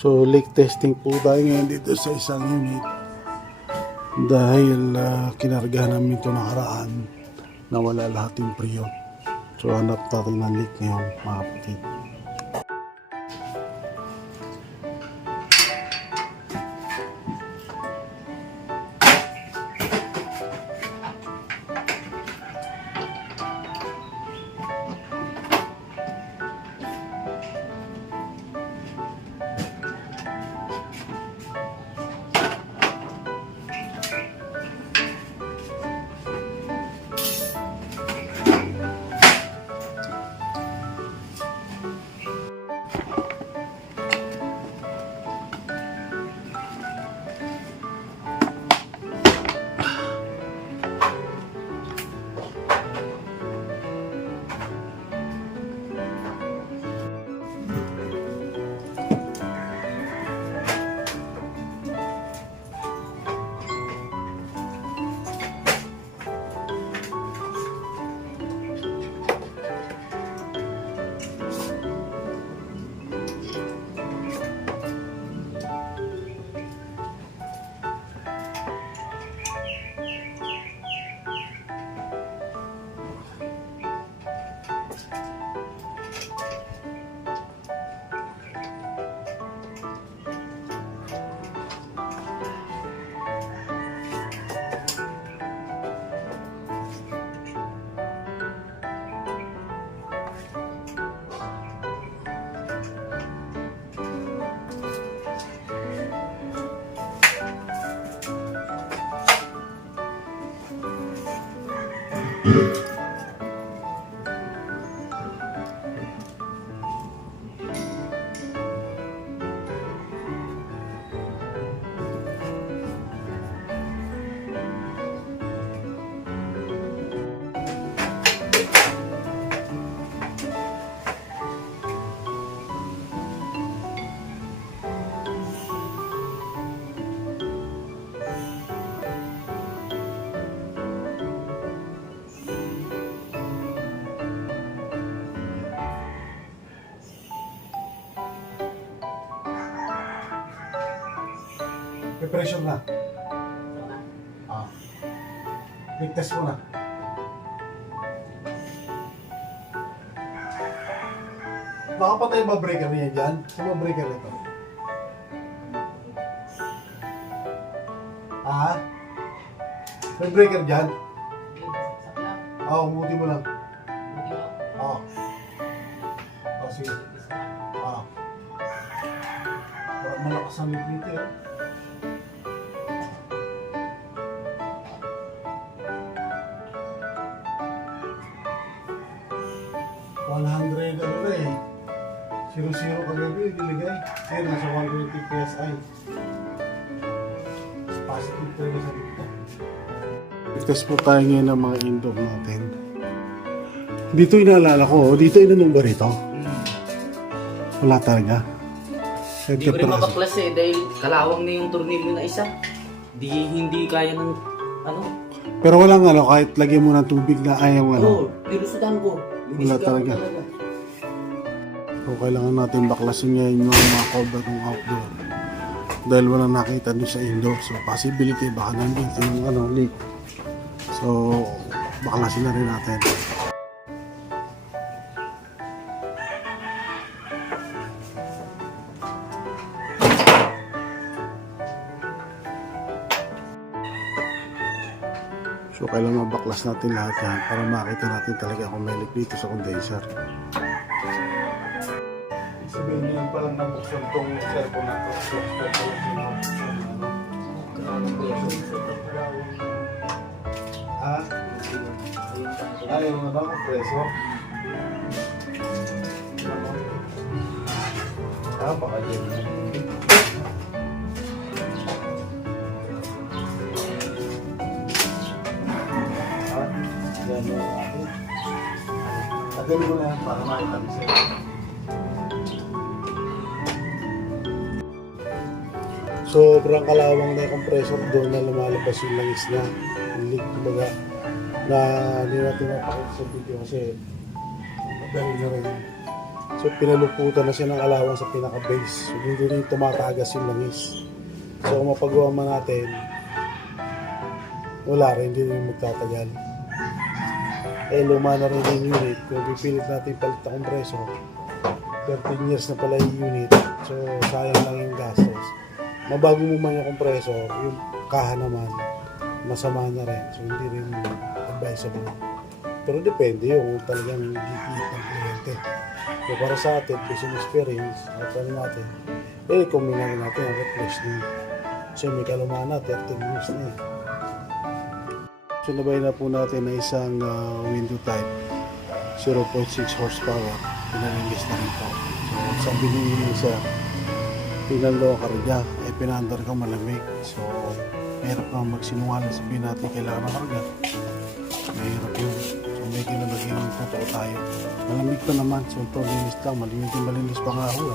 So leak testing po tayo ngayon dito sa isang unit dahil kinarga namin ito nakaraan na wala lahat yung priyo. So hanap natin ng leak ngayon mga kapatid. Pressure na. Leak test mo na. Nakapatay ba breaker niya dyan? Saan ba breaker nito? May breaker dyan? Umuti mo lang. Sige. Parang malakas ang leak nito eh. Zero kagabi, diligay. Ayun, nasa 120 PSI. Positive talaga sa dito. Test po tayo ngayon ng mga indok natin. Dito inaalala ko, dito inanong ba rito? Wala talaga. Hindi ko rin mapaklas eh, dahil kalawang na yung tornilyo na isa. Hindi kaya ng ano. Pero walang kahit lagyan mo ng tubig na ayaw Oo, nilusutan ko. Wala talaga. So, kailangan natin baklasin ngayon yung mga cover ng outdoor dahil wala nakita din sa indoor. So possibility baka nandito yung leak. So baklasin na rin natin. So kailangan mabaklas natin lahat yan para makita natin talaga kung may leak dito sa condenser. Sabihin niyo lang palang nabuksan itong cellphone na ito. Ayaw nga ba kung preso? Baka dyan na. Yan yung akin. Tagal mo na yan para makita mo sa'yo. Sobrang kalawang na yung compressor doon na lumalabas yung langis na leak kumbaga na hindi natin mapakita sa video kasi madali na rin. So pinaluputan na siya ng alawan sa pinaka-base. So hindi rin tumatagas yung langis. So kung mapagawa man natin, wala rin, hindi rin magtatagal. Eh luma na rin yung unit. Kung pipilit natin palit na kompresor, 13 years na pala yung unit. So sayang lang yung gastos. Mabago mo man yung kompresor, yung kaha naman, masama na rin. So hindi rin advisable. Pero depende yung talagang gigiit ng kliyente. So para sa atin, based on experience, at ano natin, i-recommend natin ang replace nyo. Kasi may kalumaan na, 13 years na eh. So nabay na po natin na isang window type, 0.6 horsepower, pinalinis na rin po. So sabi niyo sa pinalo ang karga, ay pinaandar ka malamig. So mahirap na magsinungaling, sabihin natin kailangan ng karga. Mahirap yun. So may kinalagyan ng totoo tayo. Malamig pa naman, so ito linis lang, malinis pa nga ako.